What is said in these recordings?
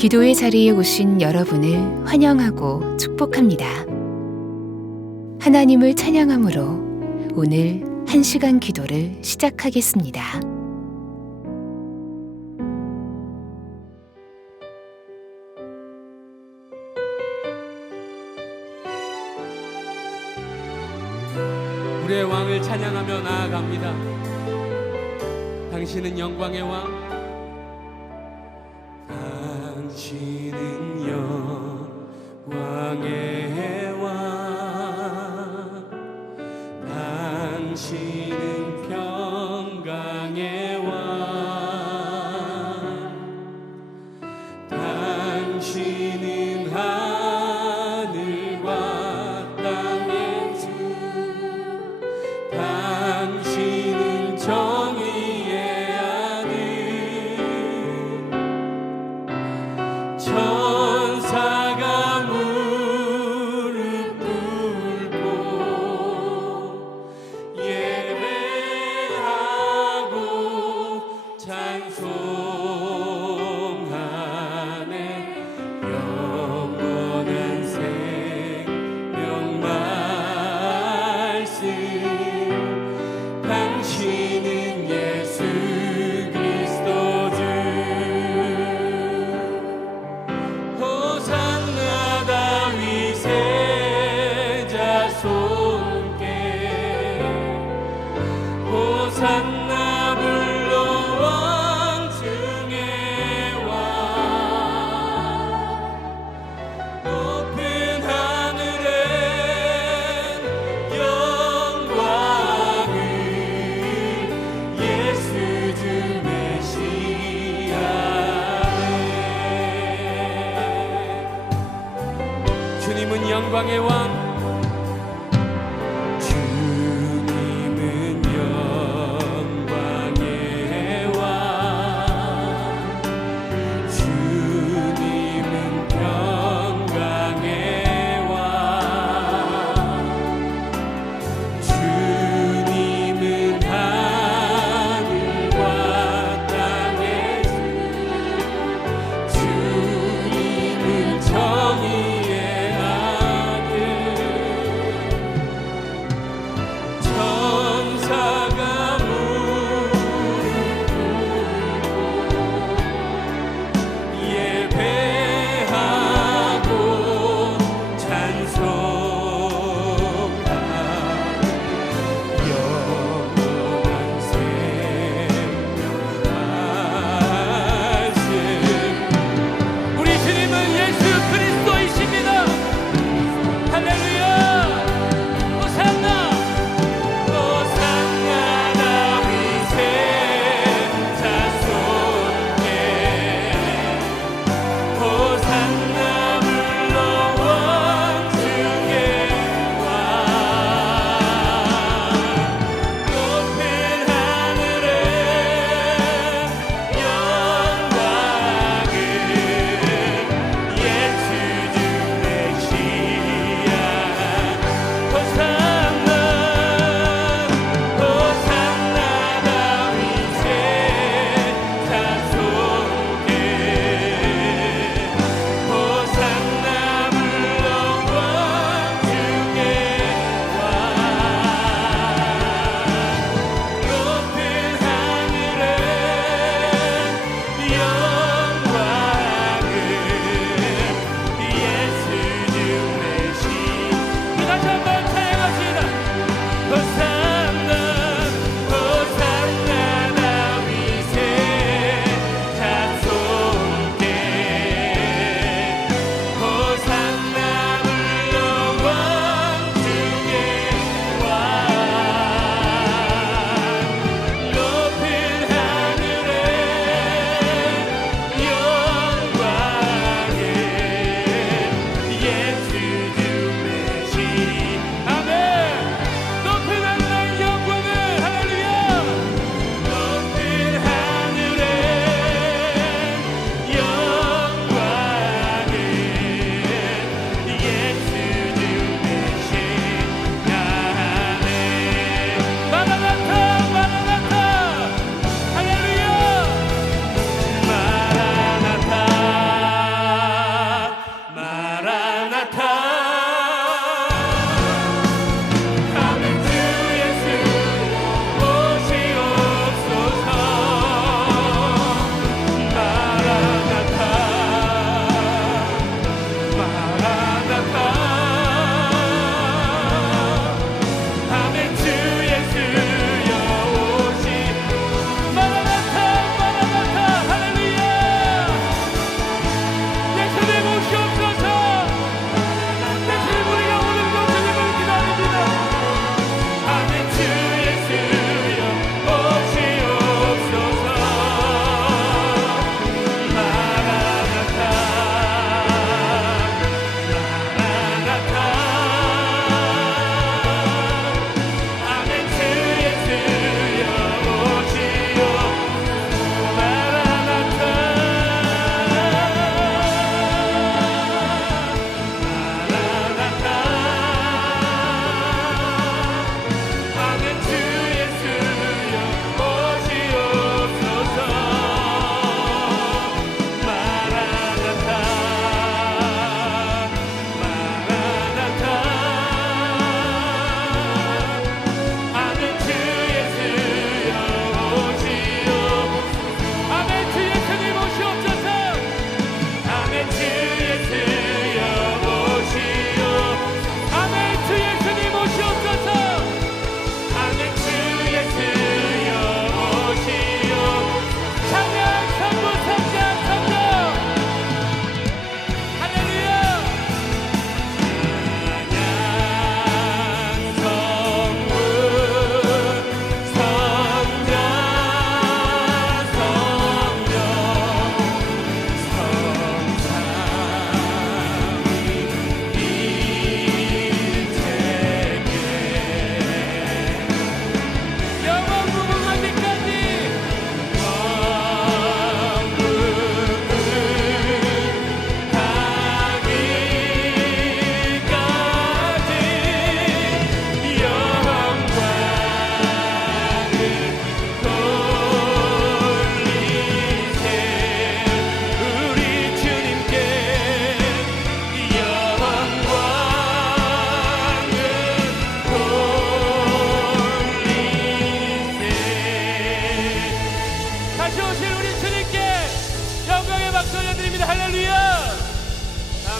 기도의 자리에 오신 여러분을 환영하고 축복합니다. 하나님을 찬양함으로 오늘 1시간 기도를 시작하겠습니다. 우리의 왕을 찬양하며 나아갑니다. 당신은 영광의 왕, 당신은 영광의 왕, 당신은 평강의 왕, 당신은 하늘과 땅의 주, 당신은 정의의 하늘, 천사가 무릎 꿇고 예배하고 찬송하네. 영원한 생명 말씀, 당신은 예수 그리스도 주. 호산나 다윗의 자손께, 호산나 불러 왕 중의 왕. 높은 하늘엔 영광을 예수 주 메시아네. 주님은 영광의 왕, 주님은 영광의 왕, 주님은 평강의 왕, 주님은 하늘과 땅의 주, 주님은 정의의 하늘,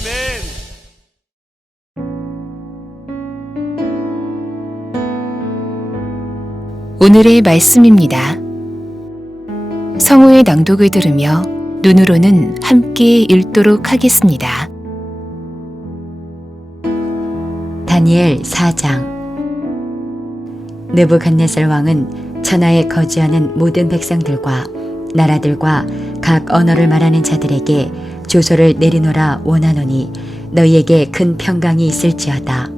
아멘. 오늘의 말씀입니다. 성우의 낭독을 들으며 눈으로는 함께 읽도록 하겠습니다. 다니엘 4장. 느부갓네살 왕은 천하에 거주하는 모든 백성들과 나라들과 각 언어를 말하는 자들에게 조서를 내리노라 원하노니 너희에게 큰 평강이 있을지어다.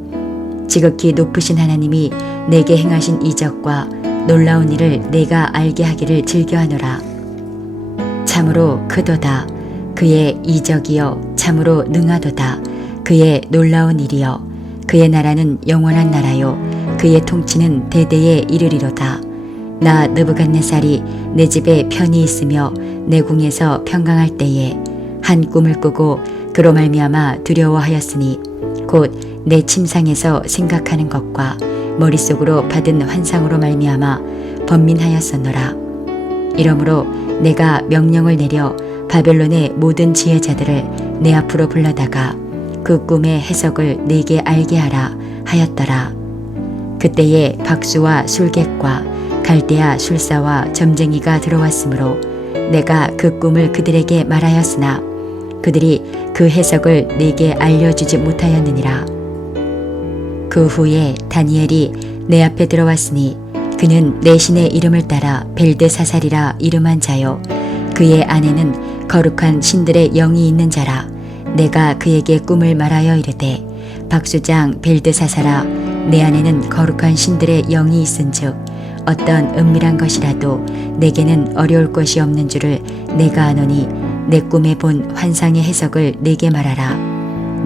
지극히 높으신 하나님이 내게 행하신 이적과 놀라운 일을 내가 알게 하기를 즐겨하노라. 참으로 크도다. 그의 이적이여 참으로 능하도다. 그의 놀라운 일이여 그의 나라는 영원한 나라요 그의 통치는 대대에 이르리로다. 나 느부갓네살이 내 집에 편히 있으며 내 궁에서 평강할 때에 한 꿈을 꾸고 그로 말미암아 두려워하였으니 곧 내 침상에서 생각하는 것과 머릿속으로 받은 환상으로 말미암아 번민하였었노라. 이러므로 내가 명령을 내려 바벨론의 모든 지혜자들을 내 앞으로 불러다가 그 꿈의 해석을 내게 알게 하라 하였더라. 그때에 박수와 술객과 갈대아 술사와 점쟁이가 들어왔으므로 내가 그 꿈을 그들에게 말하였으나 그들이 그 해석을 내게 알려주지 못하였느니라. 그 후에 다니엘이 내 앞에 들어왔으니 그는 내 신의 이름을 따라 벨드사살이라 이름한 자요 그의 안에는 거룩한 신들의 영이 있는 자라. 내가 그에게 꿈을 말하여 이르되 박수장 벨드사살아 내 안에는 거룩한 신들의 영이 있은즉 어떤 은밀한 것이라도 내게는 어려울 것이 없는 줄을 내가 아노니 내 꿈에 본 환상의 해석을 내게 말하라.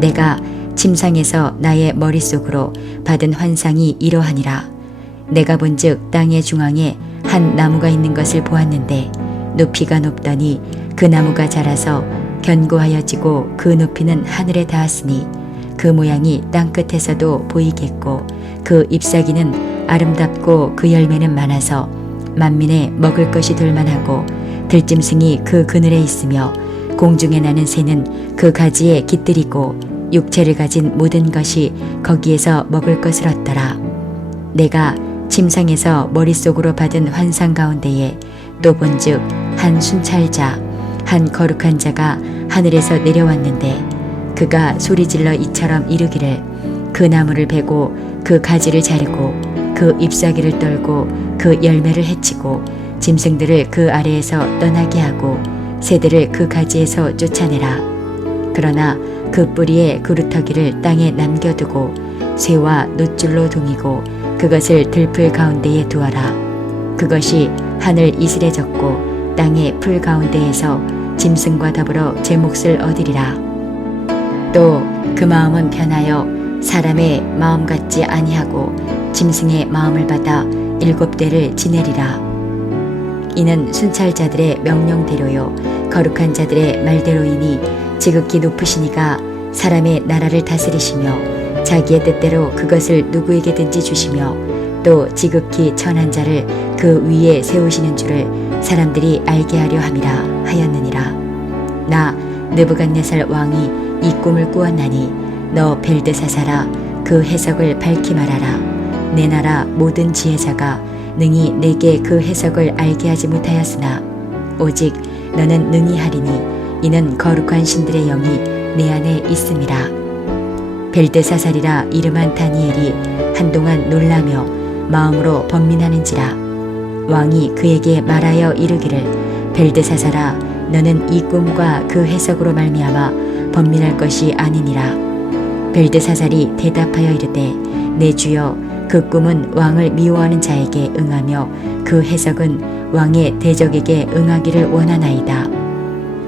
내가 침상에서 나의 머릿속으로 받은 환상이 이러하니라. 내가 본즉 땅의 중앙에 한 나무가 있는 것을 보았는데 높이가 높더니 그 나무가 자라서 견고하여지고 그 높이는 하늘에 닿았으니 그 모양이 땅끝에서도 보이겠고 그 잎사귀는 아름답고 그 열매는 많아서 만민에 먹을 것이 될 만하고 들짐승이 그 그늘에 있으며 공중에 나는 새는 그 가지에 깃들이고 육체를 가진 모든 것이 거기에서 먹을 것을 얻더라. 내가 침상에서 머릿속으로 받은 환상 가운데에 또 본즉 한 순찰자 한 거룩한 자가 하늘에서 내려왔는데 그가 소리질러 이처럼 이르기를 그 나무를 베고 그 가지를 자르고 그 잎사귀를 떨고 그 열매를 해치고 짐승들을 그 아래에서 떠나게 하고 새들을 그 가지에서 쫓아내라. 그러나 그 뿌리에 그루터기를 땅에 남겨두고 쇠와 놋줄로 동이고 그것을 들풀 가운데에 두어라. 그것이 하늘 이슬에 젖고 땅의 풀 가운데에서 짐승과 더불어 제 몫을 얻으리라. 또 그 마음은 변하여 사람의 마음 같지 아니하고 짐승의 마음을 받아 7대를 지내리라. 이는 순찰자들의 명령대로요 거룩한 자들의 말대로이니 지극히 높으시니가 사람의 나라를 다스리시며 자기의 뜻대로 그것을 누구에게든지 주시며 또 지극히 천한 자를 그 위에 세우시는 줄을 사람들이 알게 하려 함이라 하였느니라. 나 느부갓네살 왕이 이 꿈을 꾸었나니 너 벨드사살아 그 해석을 밝히 말하라. 내 나라 모든 지혜자가 능히 내게 그 해석을 알게 하지 못하였으나 오직 너는 능히 하리니 이는 거룩한 신들의 영이 내 안에 있음이라. 벨드사살이라 이름한 다니엘이 한동안 놀라며 마음으로 번민하는지라. 왕이 그에게 말하여 이르기를 벨드사살아 너는 이 꿈과 그 해석으로 말미암아 번민할 것이 아니니라. 벨드사살이 대답하여 이르되 내 주여 그 꿈은 왕을 미워하는 자에게 응하며 그 해석은 왕의 대적에게 응하기를 원하나이다.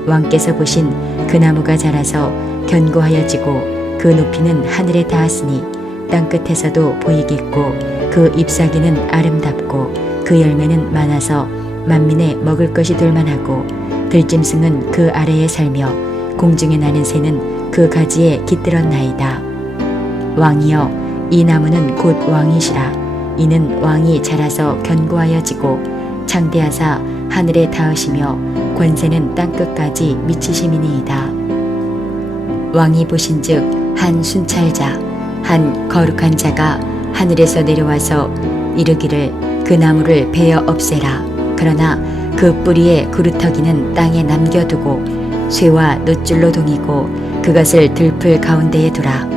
왕께서 보신 그 나무가 자라서 견고하여지고 그 높이는 하늘에 닿았으니 땅끝에서도 보이겠고 그 잎사귀는 아름답고 그 열매는 많아서 만민에 먹을 것이 될 만하고 들짐승은 그 아래에 살며 공중에 나는 새는 그 가지에 깃들었나이다. 왕이여 이 나무는 곧 왕이시라. 이는 왕이 자라서 견고하여지고 창대하사 하늘에 닿으시며 권세는 땅끝까지 미치심이니이다. 왕이 보신즉 한 순찰자 한 거룩한 자가 하늘에서 내려와서 이르기를 그 나무를 베어 없애라. 그러나 그 뿌리의 구루터기는 땅에 남겨두고 쇠와 놋줄로 동이고 그것을 들풀 가운데에 두라.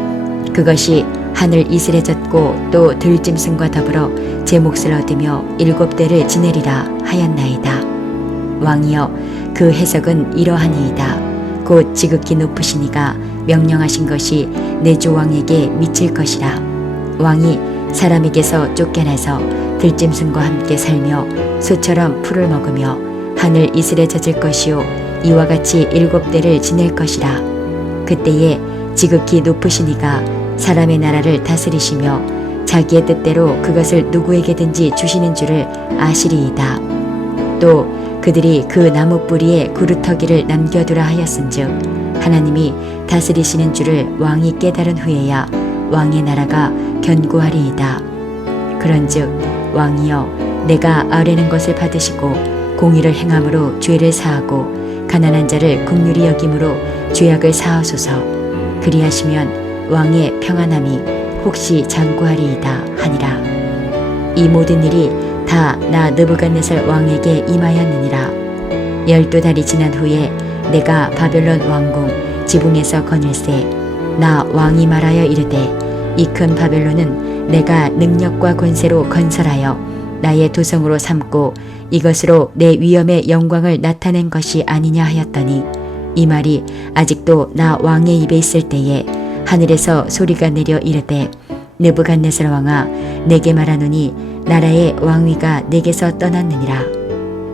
그것이 하늘 이슬에 젖고 또 들짐승과 더불어 제 몫을 얻으며 7대를 지내리라 하였나이다. 왕이여, 그 해석은 이러하니이다. 곧 지극히 높으시니가 명령하신 것이 내 주 왕에게 미칠 것이라. 왕이 사람에게서 쫓겨나서 들짐승과 함께 살며 소처럼 풀을 먹으며 하늘 이슬에 젖을 것이요 이와 같이 7대를 지낼 것이라. 그때에 지극히 높으시니가 사람의 나라를 다스리시며 자기의 뜻대로 그것을 누구에게든지 주시는 줄을 아시리이다. 또 그들이 그 나무 뿌리에 구루터기를 남겨두라 하였은즉 하나님이 다스리시는 줄을 왕이 깨달은 후에야 왕의 나라가 견고하리이다. 그런즉 왕이여, 내가 아뢰는 것을 받으시고 공의를 행함으로 죄를 사하고 가난한 자를 긍휼히 여김으로 죄악을 사하소서. 그리하시면 왕의 평안함이 혹시 장구하리이다 하니라. 이 모든 일이 다 나 느부갓네살 왕에게 임하였느니라. 12달이 지난 후에 내가 바벨론 왕궁 지붕에서 거닐세 나 왕이 말하여 이르되 이 큰 바벨론은 내가 능력과 권세로 건설하여 나의 도성으로 삼고 이것으로 내 위엄의 영광을 나타낸 것이 아니냐 하였더니 이 말이 아직도 나 왕의 입에 있을 때에 하늘에서 소리가 내려 이르되 느부갓네살 왕아, 내게 말하노니 나라의 왕위가 내게서 떠났느니라.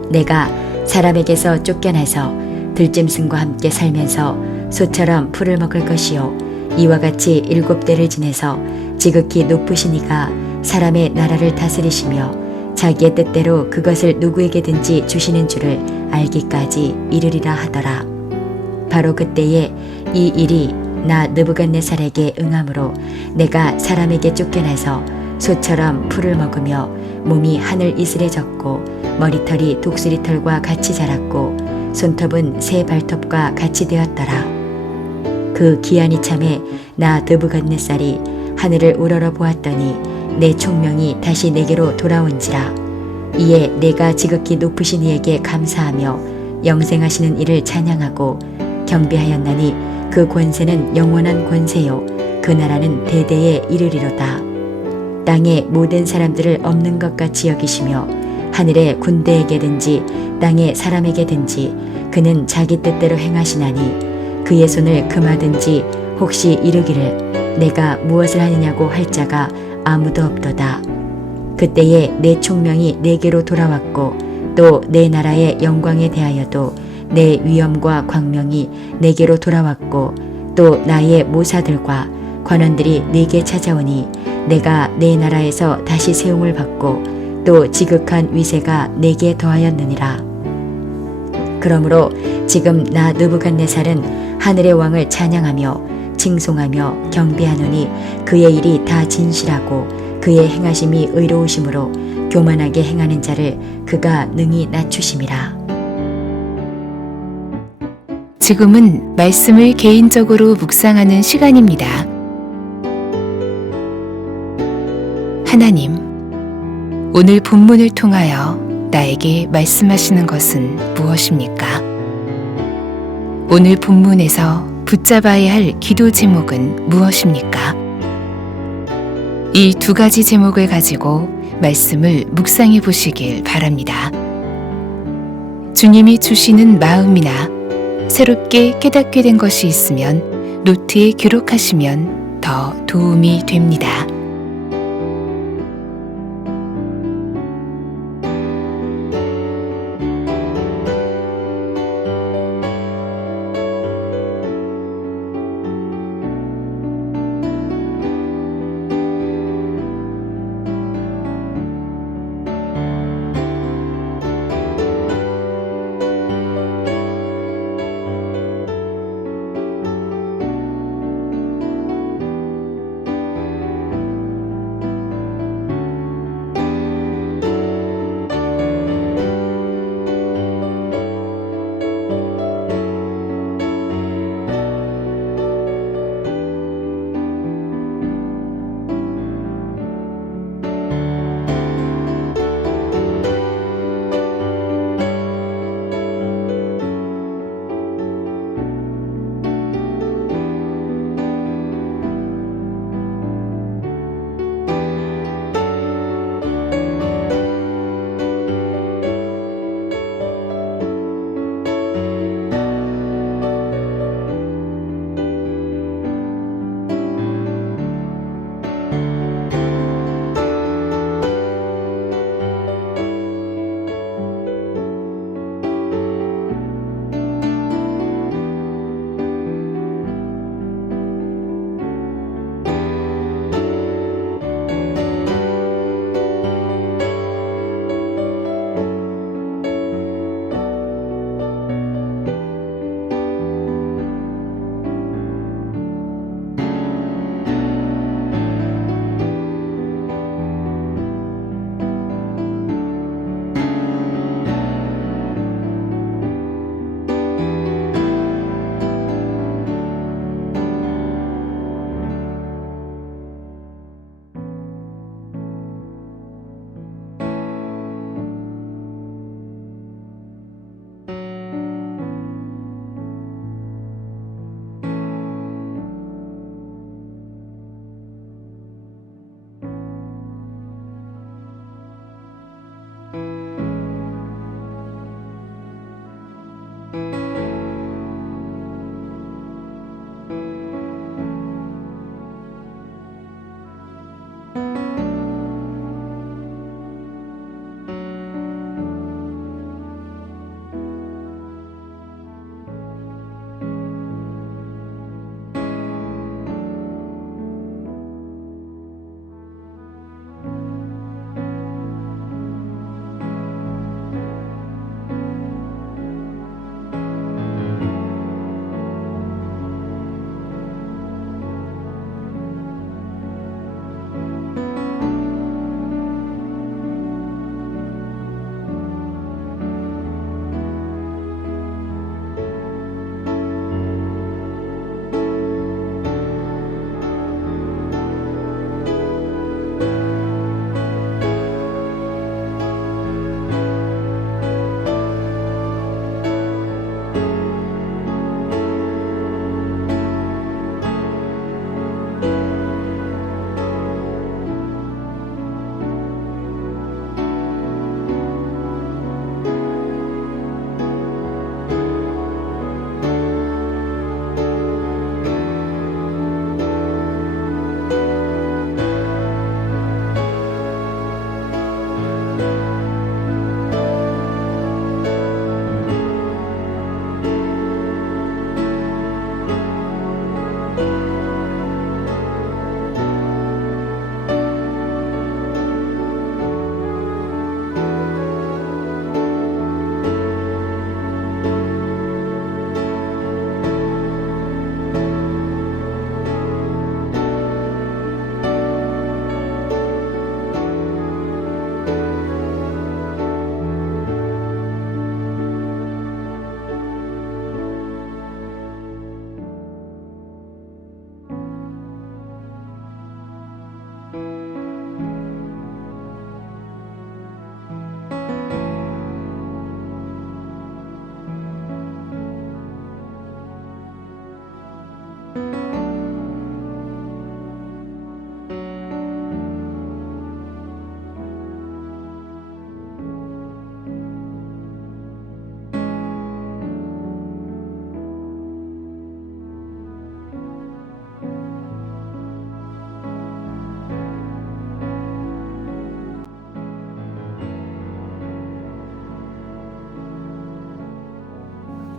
내가 사람에게서 쫓겨나서 들짐승과 함께 살면서 소처럼 풀을 먹을 것이요 이와 같이 7대를 지내서 지극히 높으시니가 사람의 나라를 다스리시며 자기의 뜻대로 그것을 누구에게든지 주시는 줄을 알기까지 이르리라 하더라. 바로 그때에 이 일이 나 느부갓네살에게 응함으로 내가 사람에게 쫓겨나서 소처럼 풀을 먹으며 몸이 하늘 이슬에 젖고 머리털이 독수리털과 같이 자랐고 손톱은 새 발톱과 같이 되었더라. 그 기한이 참에 나 느부갓네살이 하늘을 우러러 보았더니 내 총명이 다시 내게로 돌아온지라. 이에 내가 지극히 높으신 이에게 감사하며 영생하시는 이를 찬양하고 경배하였나니 그 권세는 영원한 권세요 그 나라는 대대에 이르리로다. 땅의 모든 사람들을 없는 것 같이 여기시며 하늘의 군대에게든지 땅의 사람에게든지 그는 자기 뜻대로 행하시나니 그의 손을 금하든지 혹시 이르기를 내가 무엇을 하느냐고 할 자가 아무도 없도다. 그때에 내 총명이 내게로 돌아왔고 또 내 나라의 영광에 대하여도 내 위엄과 광명이 내게로 돌아왔고 또 나의 모사들과 관원들이 내게 찾아오니 내가 내 나라에서 다시 세움을 받고 또 지극한 위세가 내게 더하였느니라. 그러므로 지금 나 느부갓네살은 하늘의 왕을 찬양하며 칭송하며 경배하노니 그의 일이 다 진실하고 그의 행하심이 의로우심으로 교만하게 행하는 자를 그가 능히 낮추심이라. 지금은 말씀을 개인적으로 묵상하는 시간입니다. 하나님, 오늘 본문을 통하여 나에게 말씀하시는 것은 무엇입니까? 오늘 본문에서 붙잡아야 할 기도 제목은 무엇입니까? 이 2가지 제목을 가지고 말씀을 묵상해 보시길 바랍니다. 주님이 주시는 마음이나 새롭게 깨닫게 된 것이 있으면 노트에 기록하시면 더 도움이 됩니다.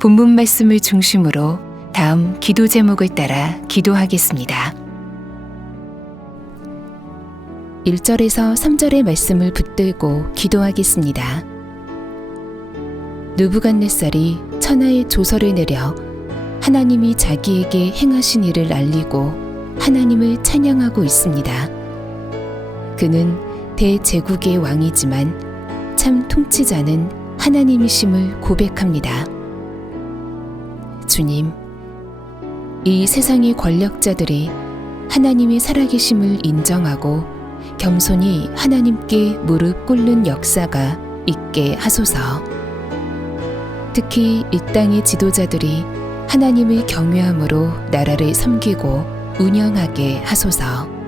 본문 말씀을 중심으로 다음 기도 제목을 따라 기도하겠습니다. 1절에서 3절의 말씀을 붙들고 기도하겠습니다. 느부갓네살이 천하의 조서를 내려 하나님이 자기에게 행하신 일을 알리고 하나님을 찬양하고 있습니다. 그는 대제국의 왕이지만 참 통치자는 하나님이심을 고백합니다. 주님, 이 세상의 권력자들이 하나님의 살아계심을 인정하고 겸손히 하나님께 무릎 꿇는 역사가 있게 하소서. 특히 이 땅의 지도자들이 하나님을 경외함으로 나라를 섬기고 운영하게 하소서.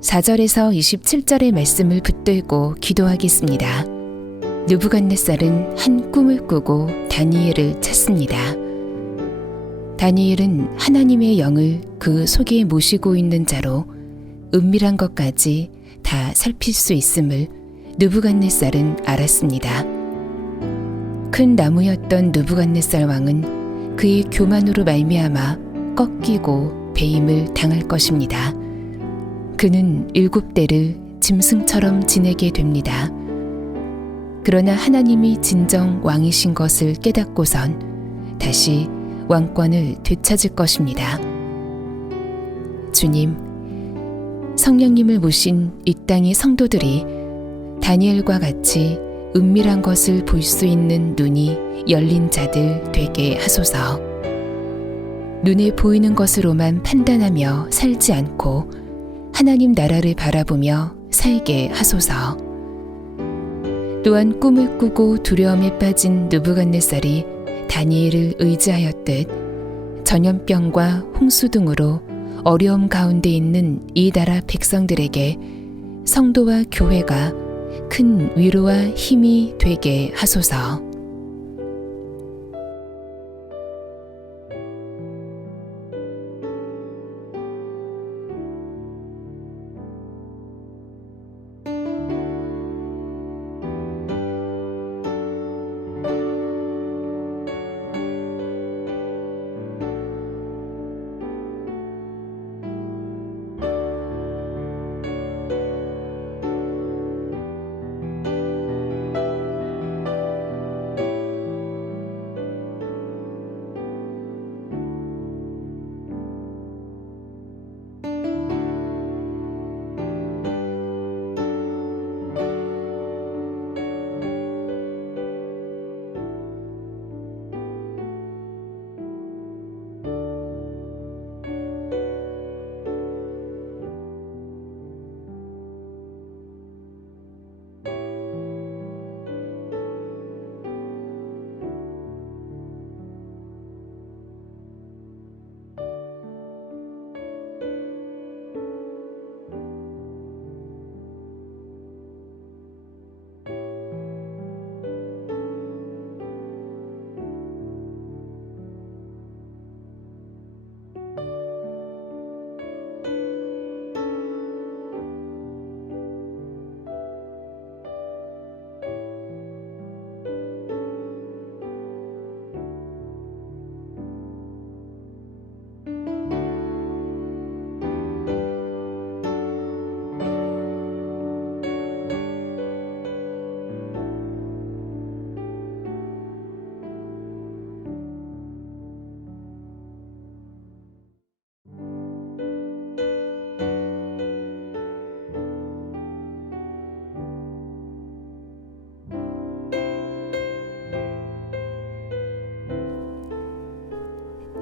(4절에서 27절의) 말씀을 붙들고 기도하겠습니다. 느부갓네살은 한 꿈을 꾸고 다니엘을 찾습니다. 다니엘은 하나님의 영을 그 속에 모시고 있는 자로 은밀한 것까지 다 살필 수 있음을 느부갓네살은 알았습니다. 큰 나무였던 느부갓네살 왕은 그의 교만으로 말미암아 꺾이고 배임을 당할 것입니다. 그는 7대를 짐승처럼 지내게 됩니다. 그러나 하나님이 진정 왕이신 것을 깨닫고선 다시 왕권을 되찾을 것입니다. 주님, 성령님을 모신 이 땅의 성도들이 다니엘과 같이 은밀한 것을 볼 수 있는 눈이 열린 자들 되게 하소서. 눈에 보이는 것으로만 판단하며 살지 않고 하나님 나라를 바라보며 살게 하소서. 또한 꿈을 꾸고 두려움에 빠진 느부갓네살이 다니엘을 의지하였듯 전염병과 홍수 등으로 어려움 가운데 있는 이 나라 백성들에게 성도와 교회가 큰 위로와 힘이 되게 하소서.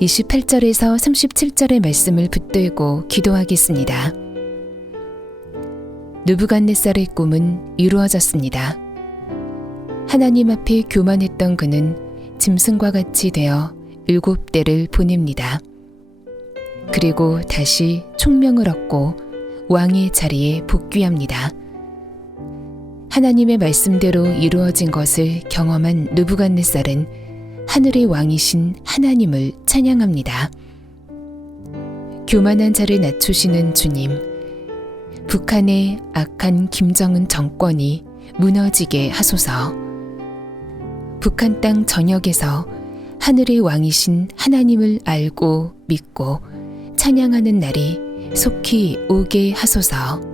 28절에서 37절의 말씀을 붙들고 기도하겠습니다. 느부갓네살의 꿈은 이루어졌습니다. 하나님 앞에 교만했던 그는 짐승과 같이 되어 7대를 보냅니다. 그리고 다시 총명을 얻고 왕의 자리에 복귀합니다. 하나님의 말씀대로 이루어진 것을 경험한 느부갓네살은 하늘의 왕이신 하나님을 찬양합니다. 교만한 자를 낮추시는 주님, 북한의 악한 김정은 정권이 무너지게 하소서. 북한 땅 전역에서 하늘의 왕이신 하나님을 알고 믿고 찬양하는 날이 속히 오게 하소서.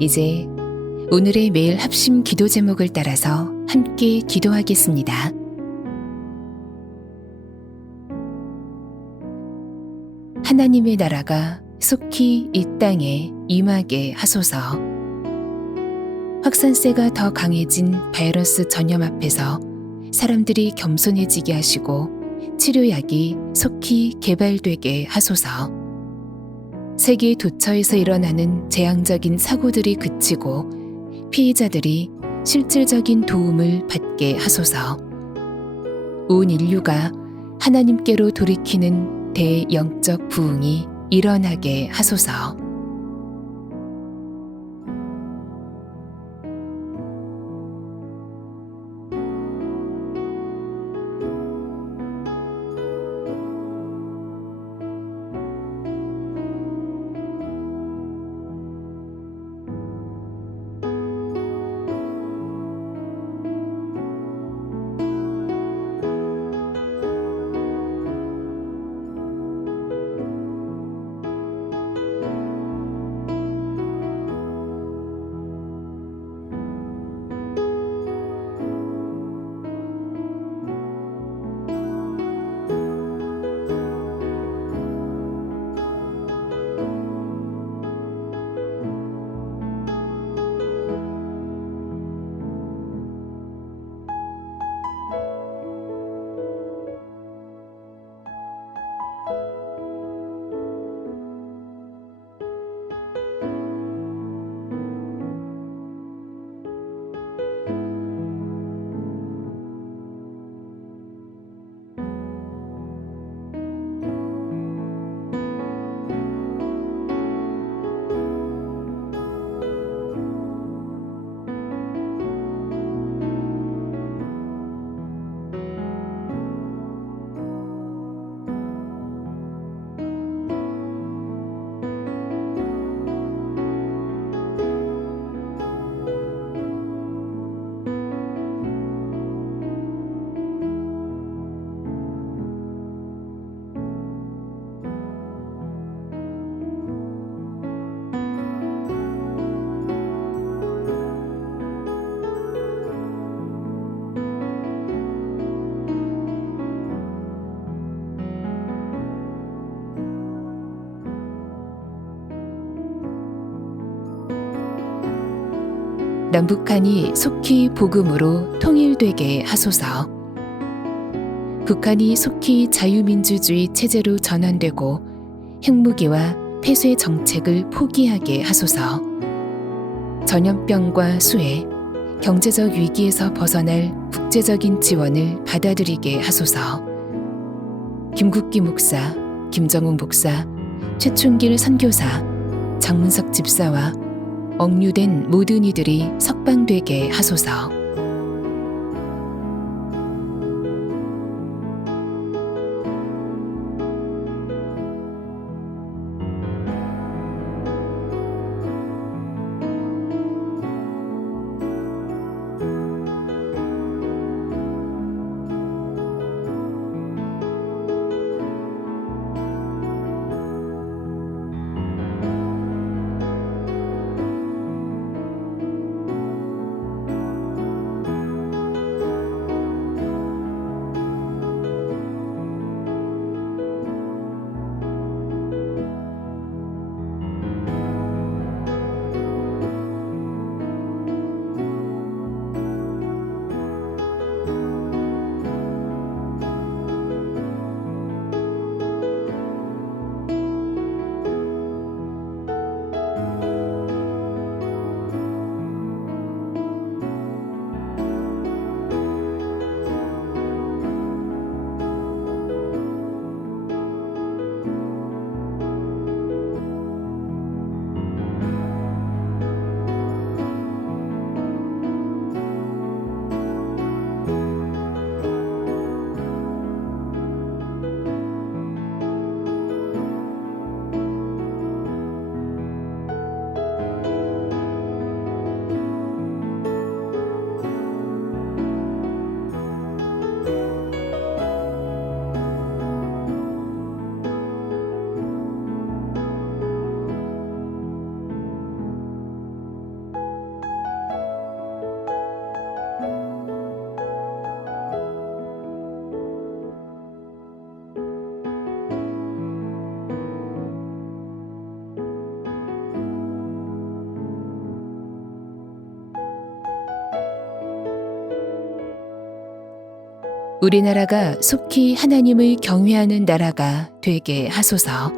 이제 오늘의 매일 합심 기도 제목을 따라서 함께 기도하겠습니다. 하나님의 나라가 속히 이 땅에 임하게 하소서. 확산세가 더 강해진 바이러스 전염 앞에서 사람들이 겸손해지게 하시고 치료약이 속히 개발되게 하소서. 세계 도처에서 일어나는 재앙적인 사고들이 그치고 피해자들이 실질적인 도움을 받게 하소서. 온 인류가 하나님께로 돌이키는 대영적 부흥이 일어나게 하소서. 남북한이 속히 복음으로 통일되게 하소서. 북한이 속히 자유민주주의 체제로 전환되고 핵무기와 폐쇄 정책을 포기하게 하소서. 전염병과 수해, 경제적 위기에서 벗어날 국제적인 지원을 받아들이게 하소서. 김국기 목사, 김정훈 목사, 최춘길 선교사, 장문석 집사와 억류된 모든 이들이 석방되게 하소서. 우리나라가 속히 하나님을 경외하는 나라가 되게 하소서.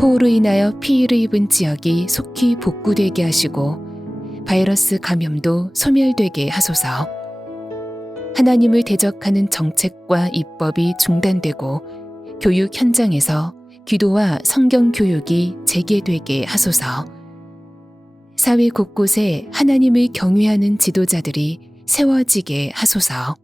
호우로 인하여 피해를 입은 지역이 속히 복구되게 하시고 바이러스 감염도 소멸되게 하소서. 하나님을 대적하는 정책과 입법이 중단되고 교육 현장에서 기도와 성경 교육이 재개되게 하소서. 사회 곳곳에 하나님을 경외하는 지도자들이 세워지게 하소서.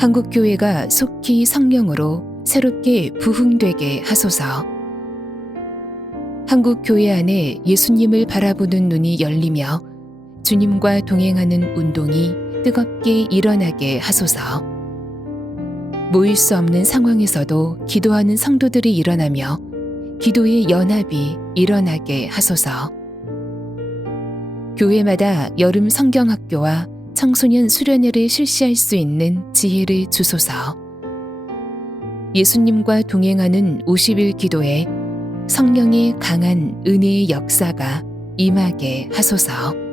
한국교회가 속히 성령으로 새롭게 부흥되게 하소서. 한국교회 안에 예수님을 바라보는 눈이 열리며 주님과 동행하는 운동이 뜨겁게 일어나게 하소서. 모일 수 없는 상황에서도 기도하는 성도들이 일어나며 기도의 연합이 일어나게 하소서. 교회마다 여름 성경학교와 청소년 수련회를 실시할 수 있는 지혜를 주소서. 예수님과 동행하는 50일 기도에 성령의 강한 은혜의 역사가 임하게 하소서.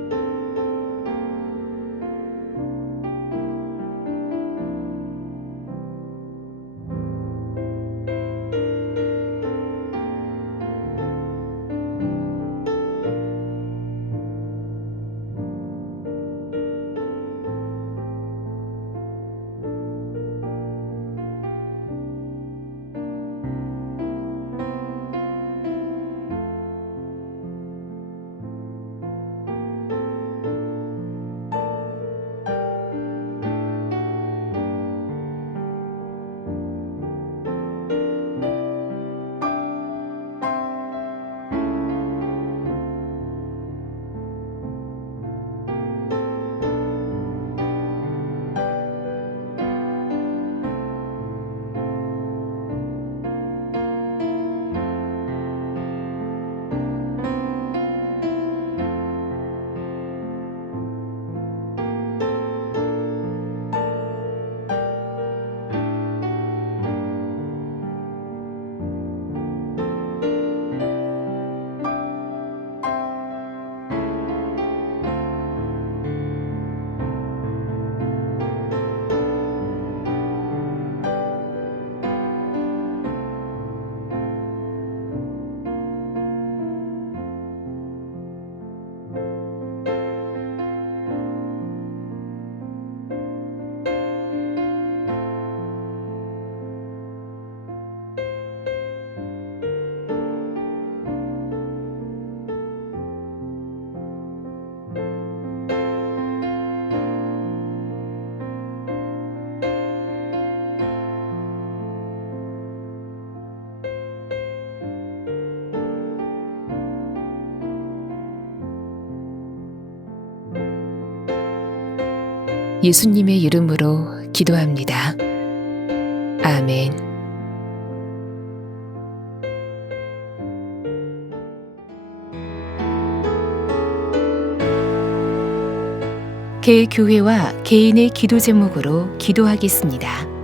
예수님의 이름으로 기도합니다. 아멘. 개교회와 개인의 기도 제목으로 기도하겠습니다.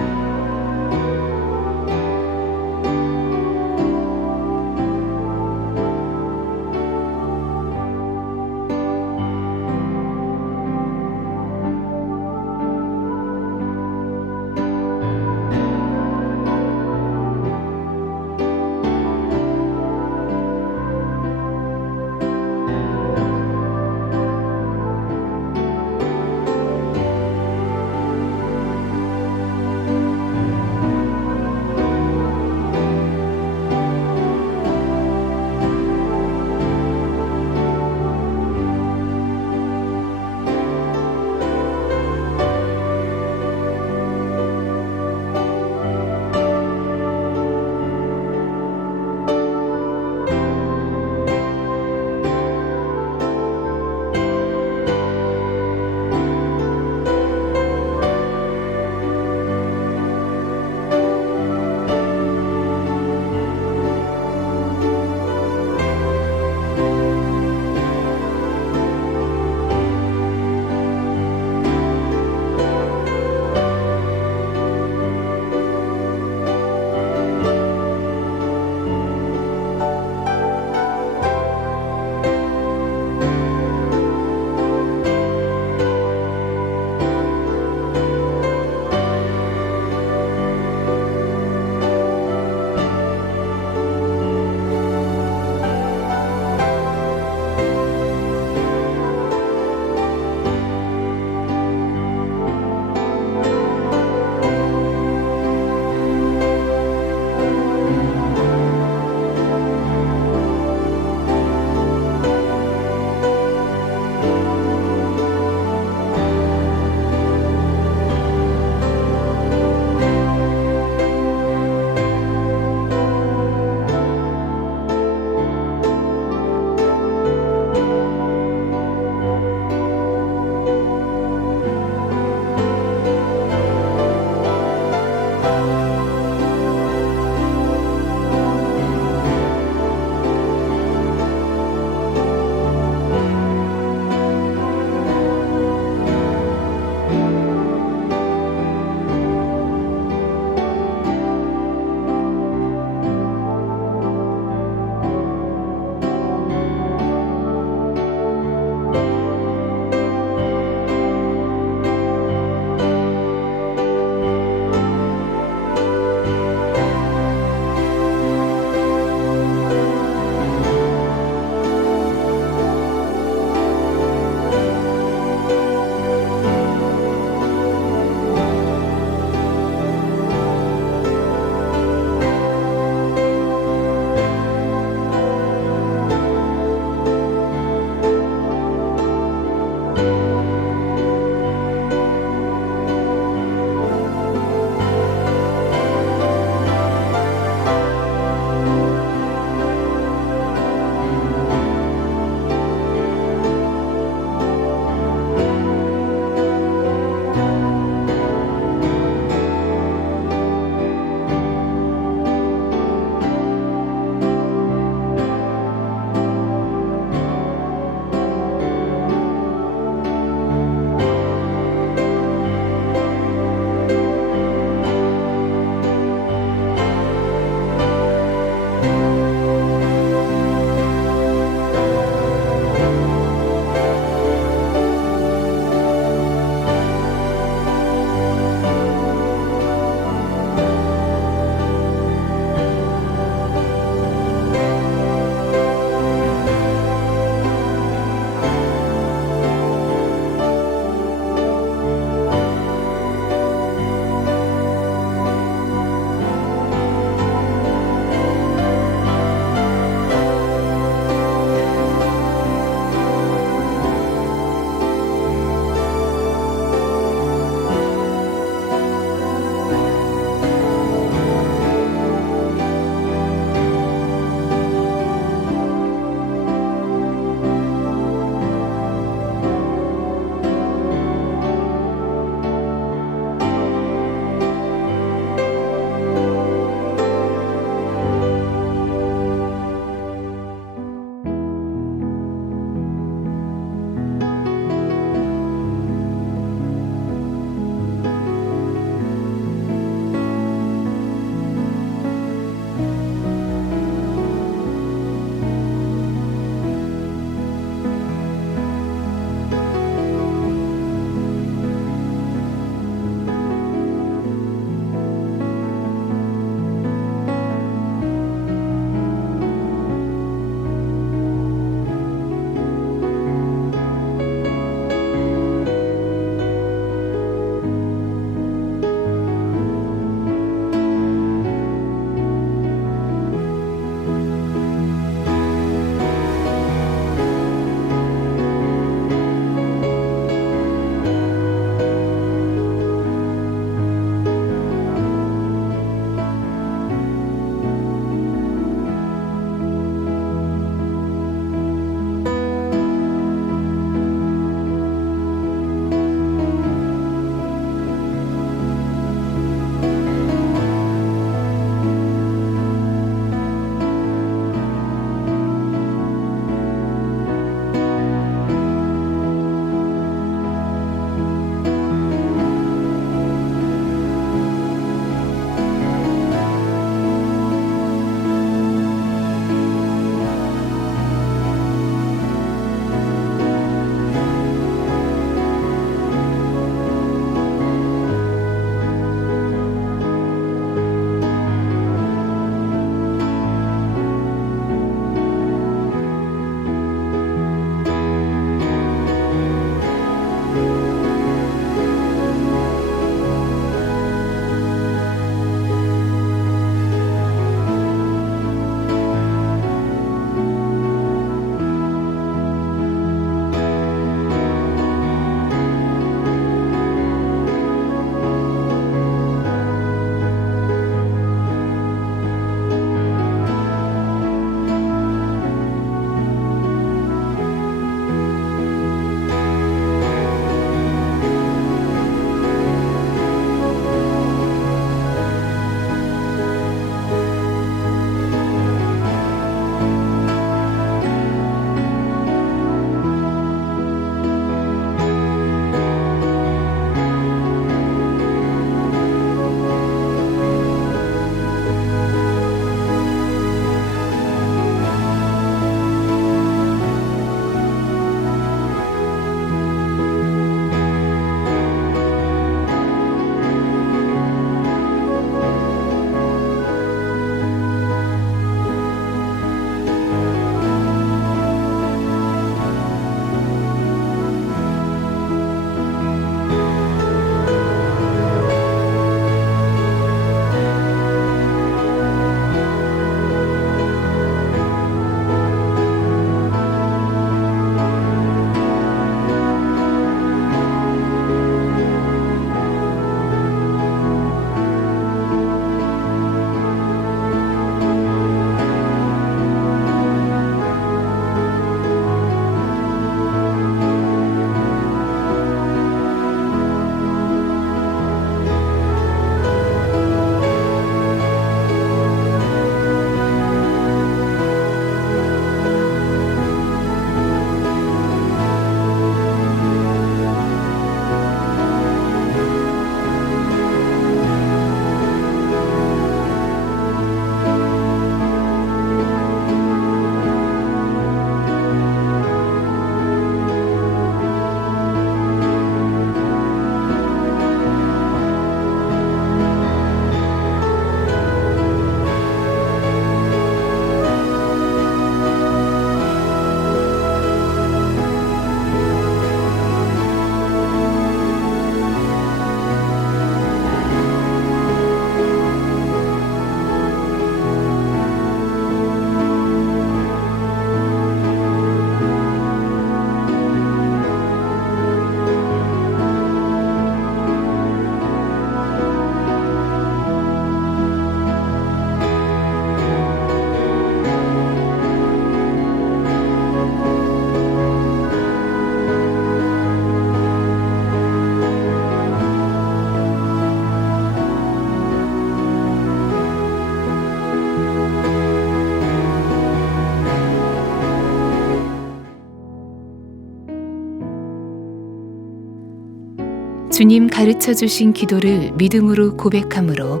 주님 가르쳐 주신 기도를 믿음으로 고백함으로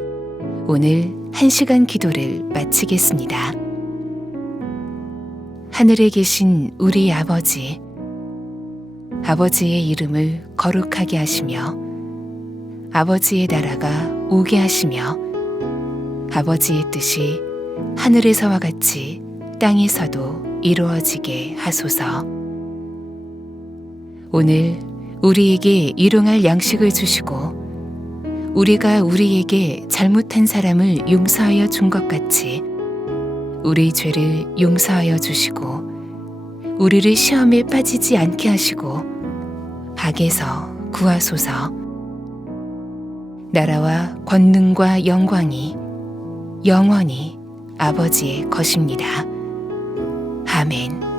오늘 1시간 기도를 마치겠습니다. 하늘에 계신 우리 아버지, 아버지의 이름을 거룩하게 하시며 아버지의 나라가 오게 하시며 아버지의 뜻이 하늘에서와 같이 땅에서도 이루어지게 하소서. 오늘 우리에게 일용할 양식을 주시고 우리가 우리에게 잘못한 사람을 용서하여 준 것 같이 우리 죄를 용서하여 주시고 우리를 시험에 빠지지 않게 하시고 악에서 구하소서. 나라와 권능과 영광이 영원히 아버지의 것입니다. 아멘.